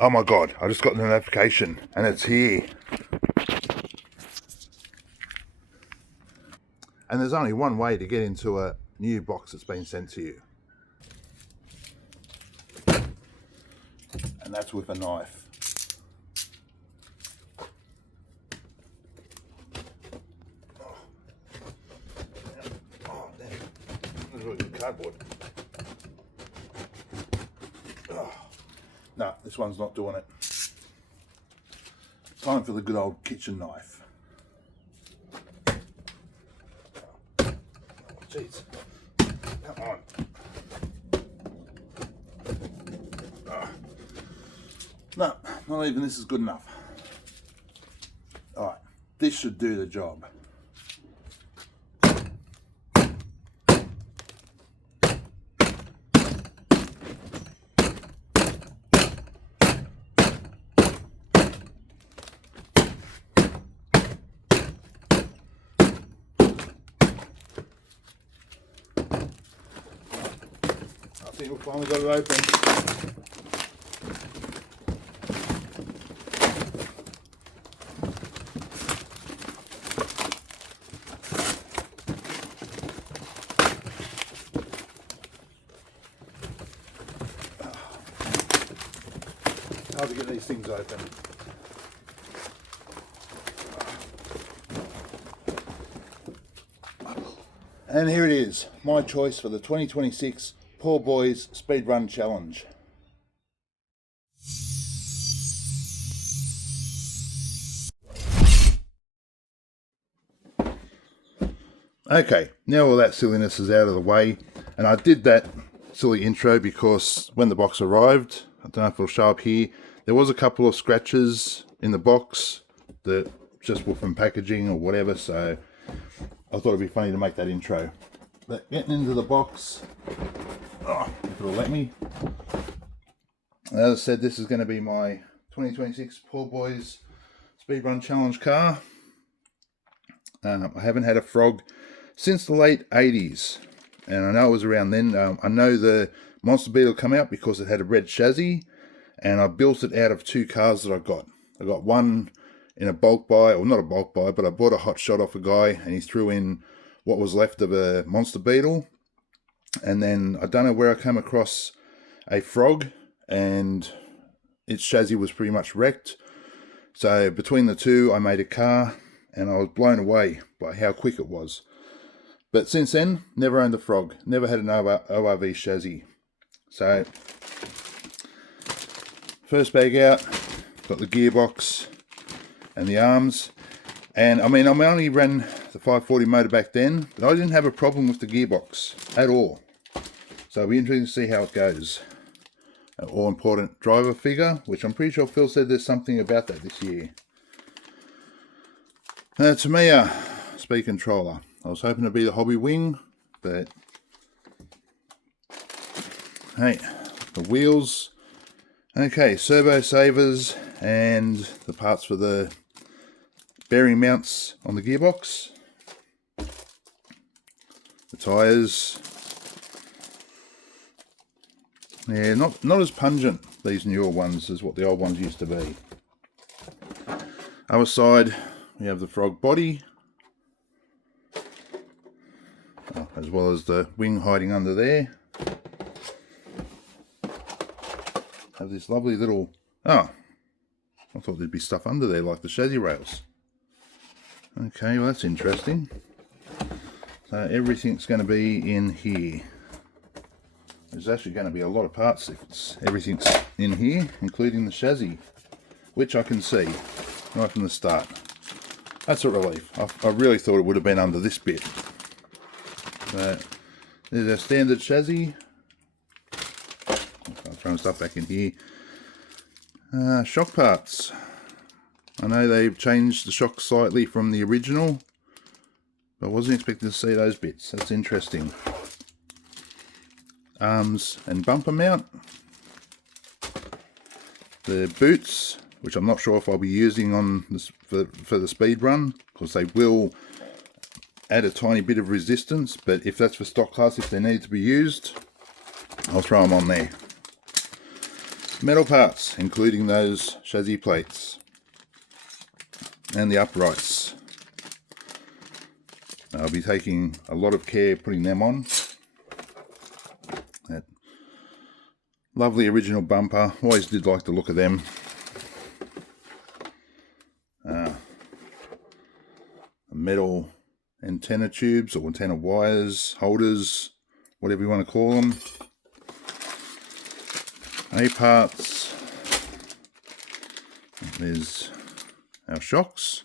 Oh my god, I just got the notification and it's here. And there's only one way to get into a new box that's been sent to you. And that's with a knife. Oh, damn. That's really good cardboard. Oh. No, this one's not doing it. Time for the good old kitchen knife. Oh, jeez. Come on. Oh. No, not even this is good enough. Alright, this should do the job. I think we've finally got it open. Hard to get these things open. And here it is, my choice for the 2026 Poor Boys Speed Run Challenge. Okay, now all that silliness is out of the way, and I did that silly intro because when the box arrived, I don't know if it'll show up here, there was a couple of scratches in the box that just were from packaging or whatever, so I thought it'd be funny to make that intro. But getting into the box, if it'll let me. As I said, this is going to be my 2026 Poor Boys Speedrun Challenge car. I haven't had a Frog since the late 80s, and I know it was around then. I know the Monster Beetle come out because it had a red chassis, and I built it out of two cars that I got. I got one in a bulk buy, or not a bulk buy, but I bought a hot shot off a guy, and he threw in what was left of a Monster Beetle. And then I don't know where I came across a Frog, and its chassis was pretty much wrecked. So between the two, I made a car, and I was blown away by how quick it was. But since then, never owned a Frog, never had an ORV chassis. So first bag out, got the gearbox and the arms. And I mean, I only ran the 540 motor back then, but I didn't have a problem with the gearbox at all. So it'll be interesting to see how it goes. An all-important driver figure, which I'm pretty sure Phil said there's something about that this year. Tamiya speed controller. I was hoping to be the hobby wing, but hey, the wheels. Okay, servo savers and the parts for the bearing mounts on the gearbox. The tyres. Yeah, not as pungent, these newer ones, as what the old ones used to be. Other side, we have the Frog body, as well as the wing hiding under there. Have this lovely little, I thought there'd be stuff under there like the chassis rails. Okay, well that's interesting. So everything's going to be in here. There's actually going to be a lot of parts if everything's in here, including the chassis, which I can see right from the start. That's a relief. I really thought it would have been under this bit. So there's our standard chassis. I'm throwing stuff back in here. Shock parts. I know they've changed the shock slightly from the original, but I wasn't expecting to see those bits. That's interesting. Arms and bumper mount. The boots, which I'm not sure if I'll be using on this for the speed run, because they will add a tiny bit of resistance, but if that's for stock class, if they need to be used, I'll throw them on there. Metal parts, including those chassis plates and the uprights. I'll be taking a lot of care putting them on. That lovely original bumper, always did like the look of them. Metal antenna tubes or antenna wires, holders, whatever you want to call them. A parts. There's our shocks.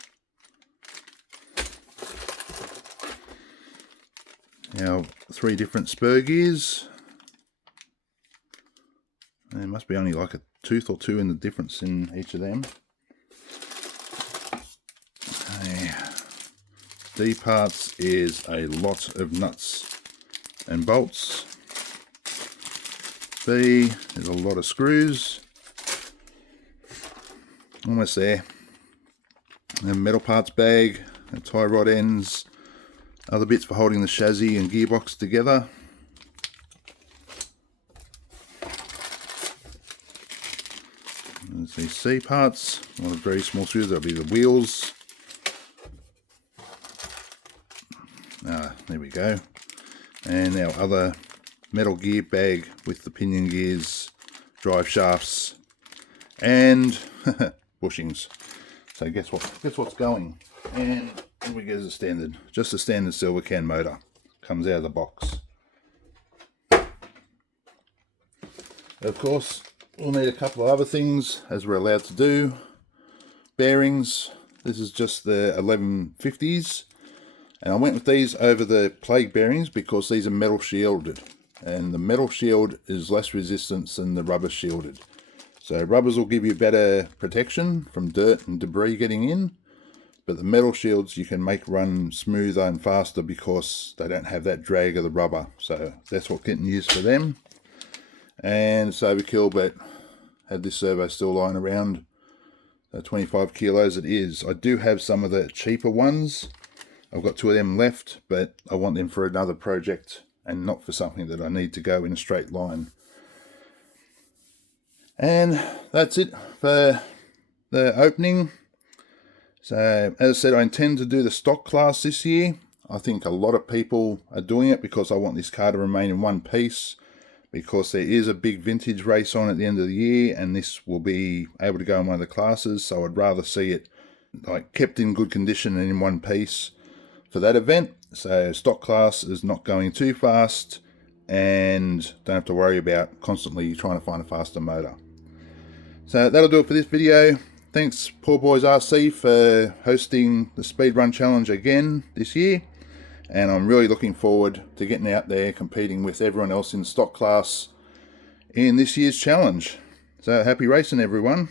Our 3 different spur gears. There must be only like a tooth or 2 in the difference in each of them. D parts is a lot of nuts and bolts. B is a lot of screws. Almost there. And metal parts bag, and tie rod ends, other bits for holding the chassis and gearbox together. There's these C parts, a lot of very small screws, that'll be the wheels. There we go. And our other metal gear bag with the pinion gears, drive shafts, and bushings. So guess what's going? And here we go as a standard, just a standard silver can motor. Comes out of the box. Of course, we'll need a couple of other things as we're allowed to do. Bearings. This is just the 1150s. And I went with these over the plague bearings because these are metal shielded. And the metal shield is less resistance than the rubber shielded. So rubbers will give you better protection from dirt and debris getting in. But the metal shields you can make run smoother and faster because they don't have that drag of the rubber. So that's what's getting used for them. And it's overkill, but had this servo still lying around. 25 kilos it is. I do have some of the cheaper ones. I've got 2 of them left, but I want them for another project and not for something that I need to go in a straight line. And that's it for the opening. So as I said, I intend to do the stock class this year. I think a lot of people are doing it because I want this car to remain in one piece, because there is a big vintage race on at the end of the year and this will be able to go in one of the classes. So I'd rather see it like kept in good condition and in one piece for that event. So stock class is not going too fast and don't have to worry about constantly trying to find a faster motor. So that'll do it for this video. Thanks Poor Boys RC for hosting the Speed Run Challenge again this year, and I'm really looking forward to getting out there competing with everyone else in stock class in this year's challenge. So happy racing everyone.